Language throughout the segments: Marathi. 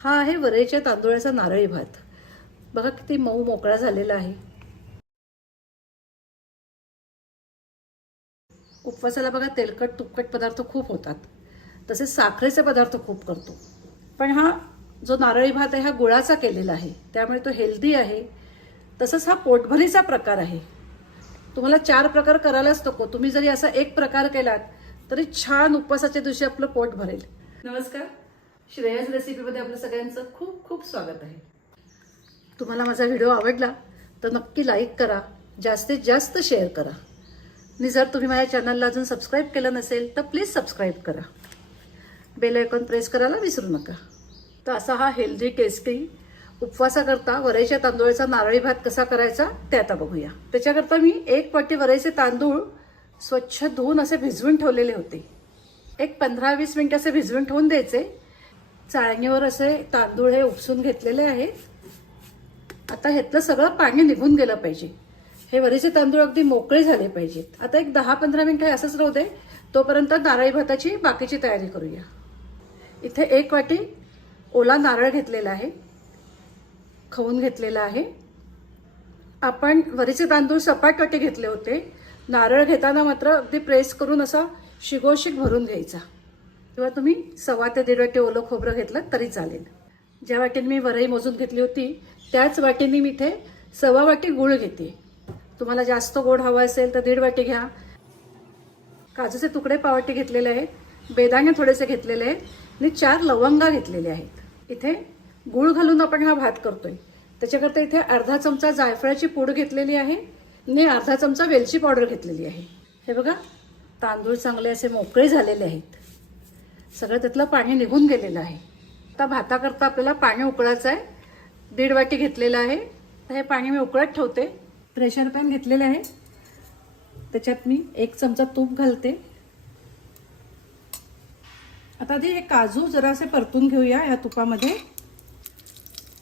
हा आहे वरईच्या तांदूळाचा नारळी भात। बघा किती मऊ मोकळा झालेला आहे। उपवासाला बघा तेलकट तुपकट पदार्थ खूप होतात, तसेच साखरेचे पदार्थ खूप करतो। पण हा जो नारळी भात आहे हा गुळाचा केलेला आहे, त्यामुळे तो हेल्दी आहे। तसंच हा पोटभरीचा प्रकार आहे। तुम्हाला 4 प्रकार करायलाच नको, तुम्ही जरी असा एक प्रकार केलात तरी छान उपवासाच्या दिवशी आपलं पोट भरेल। नमस्कार, श्रेयस रेसिपीमध्ये आपलं सगळ्यांचं खूप खूप स्वागत आहे। तुम्हाला माझा व्हिडिओ आवडला तर नक्की लाईक करा, जास्तीत जास्त शेअर करा आणि जर तुम्ही माझ्या चॅनलला अजून सबस्क्राईब केलं नसेल तर प्लीज सबस्क्राईब करा, बेल आयकॉन प्रेस करायला विसरू नका। तर असा हा हेल्दी टेस्टी उपवासाकरता वरईच्या तांदूळाचा नारळी भात कसा करायचा ते आता बघूया। त्याच्याकरता मी 1 वाटी वरईचे तांदूळ स्वच्छ धुवून असे भिजवून ठेवलेले होते। एक 15-20 मिनिट असे भिजवून ठेवून द्यायचे। चाळणीवर असे तांदूळ हे उपसून घेतलेले आहेत। आता ह्यातलं सगळं पाणी निघून गेलं पाहिजे। हे वरईचे तांदूळ अगदी मोकळे झाले पाहिजेत। आता एक 10-15 मिनिटं असंच राहू दे, तोपर्यंत नारळी भाताची बाकीची तयारी करूया। इथे 1 वाटी ओला नारळ घेतलेला आहे, खवून घेतलेला आहे। आपण वरईचे तांदूळ सपाट वाटी घेतले होते, नारळ घेताना मात्र अगदी प्रेस करून असा शिगोशिग भरून घ्यायचा, किंवा तुम्ही 1.25 ते 1.5 वाटी ओलं खोबरं घेतलं तरी चालेल। ज्या वाटीने मी वरई मोजून घेतली होती त्याच वाटीने मी इथे 1.25 वाटी गूळ घेते। तुम्हाला जास्त गोड हवा असेल तर 1.5 वाटी घ्या। काजूचे तुकडे पावटी घेतलेले आहेत, बेदाणे थोडेसे घेतलेले आहेत आणि 4 लवंगा घेतलेले आहेत। इथे गूळ घालून आपण हा भात करतोय, त्याच्याकरता इथे अर्धा चमचा जायफळाची पूड घेतलेली आहे आणि अर्धा चमचा वेलची पावडर घेतलेली आहे। हे बघा, तांदूळ चांगले असे मोकळे झालेले आहेत, सगळं त्यातलं पाणी निघून गेलेलं आहे। आता भाताकरता आपल्याला पाणी उकळायचं आहे। 1.5 वाटी घेतलेलं आहे, तर हे पाणी मी उकळत ठेवते। प्रेशर पॅन घेतलेलं आहे, त्याच्यात मी 1 चमचा तूप घालते। आता आधी हे काजू जरासे परतून घेऊया या तुपामध्ये।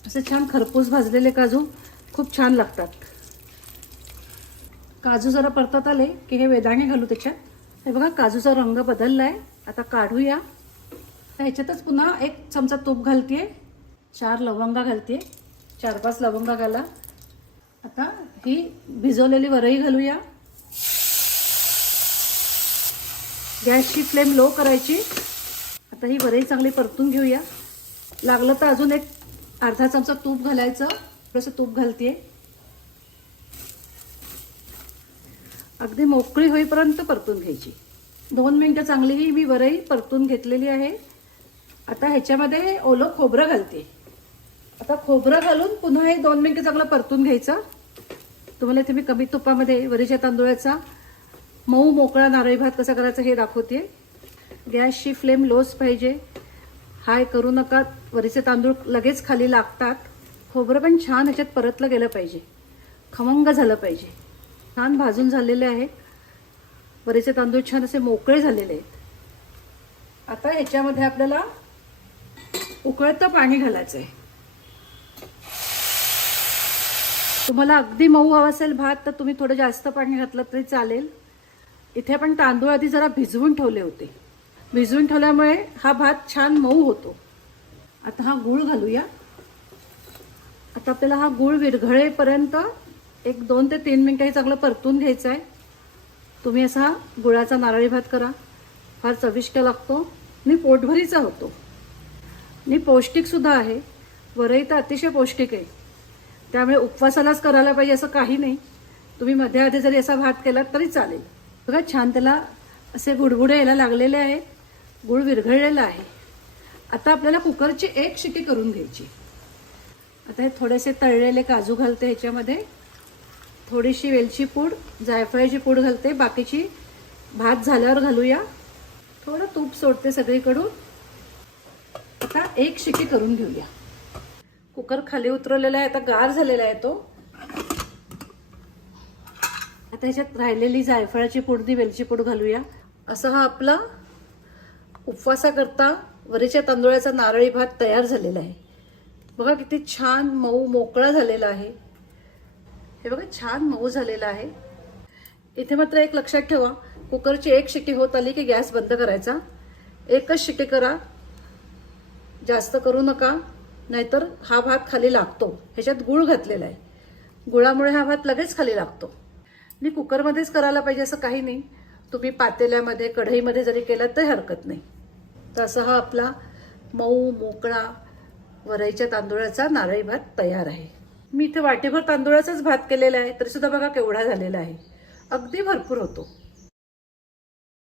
असे छान खरपूस भाजलेले काजू खूप छान लागतात। काजू जरा परतत आले की हे बेदाणे घालू त्याच्यात। हे बघा काजूचा रंग बदललाय, आता काढूया। ह्याच्यातच पुन्हा 1 चमचा तूप घालते, 4 लवंगा घालते, 4-5 लवंगा घाला। आता ही भिजवलेली वरई घालूया। गॅसची फ्लेम लो करायची। आता ही वरई चांगली परतून घेऊया। लागलं तर अजून एक अर्धा चमचा तूप घालायचं, थोडंसं तूप घालते। अगदी मोकळी होईपर्यंत परतून घ्यायची। 2 मिनिटं चांगली ही मी वरई परतून घेतलेली आहे। आता ह्याच्यामध्ये ओलं खोबरं घालते। आता खोबरं घालून पुन्हा हे 2 मिनिटं चांगलं परतून घ्यायचं। तुम्हाला इथे मी कमी तुपामध्ये वरईच्या तांदूळाचा मऊ मोकळा नारळी भात कसा करायचा हे दाखवते। गॅसची फ्लेम लोच पाहिजे, हाय करू नका, वरईचे तांदूळ लगेच खाली लागतात। खोबरं पण छान ह्याच्यात परतलं गेलं पाहिजे, खमंग झालं पाहिजे। छान भाजून झालेले आहेत वरईचे तांदूळ, छान असे मोकळे झालेले आहेत। आता ह्याच्यामध्ये आपल्याला उकळतं पाणी घालायचं आहे। तुम्हाला अगदी मऊ हवा असेल भात तर तुम्ही थोडं जास्त पाणी घातलं तरी चालेल। इथे आपण तांदूळ आधी जरा भिजवून ठेवले होते, भिजवून ठेवल्यामुळे हा भात छान मऊ होतो। आता हा गूळ घालूया। आता आपल्याला हा गूळ विरघळेपर्यंत 1-2 ते 3 मिनिटं हे चांगलं परतून घ्यायचं आहे। तुम्ही असा गुळाचा नारळी भात करा, फार चविष्ट लागतो आणि पोटभरीचा होतो आणि पौष्टिक सुद्धा आहे। वरई तर अतिशय पौष्टिक आहे, त्यामुळे उपवासालाच करायला पाहिजे असं काही नाही। तुम्ही मध्ये आधी जरी असा भात केलात तरी चालेल। बघा छान त्याला असे बुडबुडे यायला लागलेले आहेत, गूळ विरघळलेला आहे। आता आपल्याला कुकरची 1 शिटी करून घ्यायची। आता हे थोडेसे तळलेले काजू घालते, ह्याच्यामध्ये थोडीशी वेलची पूड, जायफळाची पूड घालते, बाकीची भात झाल्यावर घालूया। थोडं तूप सोडते सगळीकडून। आता 1 शिटी करून घेऊया। कुकर खाली उतरवलेला आहे, आता गार झालेला आहे तो। आता ह्याच्यात राहिलेली जायफळाची पूड, वेलची पूड घालूया। असं हा आपला उपवासाकरता वरईच्या तांदूळाचा नारळी भात तयार झालेला आहे। बघा किती छान मऊ मोकळा झालेला आहे। हे बघा छान मऊ झालेला आहे। इथे मात्र एक लक्षात ठेवा, कुकरची 1 शिटी होत आली की गॅस बंद करायचा। 1च शिटी करा, जास्त करू नका, नाहीतर हा भात खाली लागतो. ह्याच्यात गूळ घातलेला आहे, गुळामुळे हा भात लगेच खाली लागतो. आणि कुकरमध्येच करायला पाहिजे असं काही नाही, तुम्ही पातेल्यामध्ये कढईमध्ये जरी केलं तरी हरकत नाही. तर असं हा आपला मऊ मोकळा वरईच्या तांदूळाचा नारळी भात तयार आहे. मी इथे वाटीभर तांदूळाचाच भात केलेला आहे, तरी सुद्धा बघा केवढा झालेला आहे, अगदी भरपूर होतो.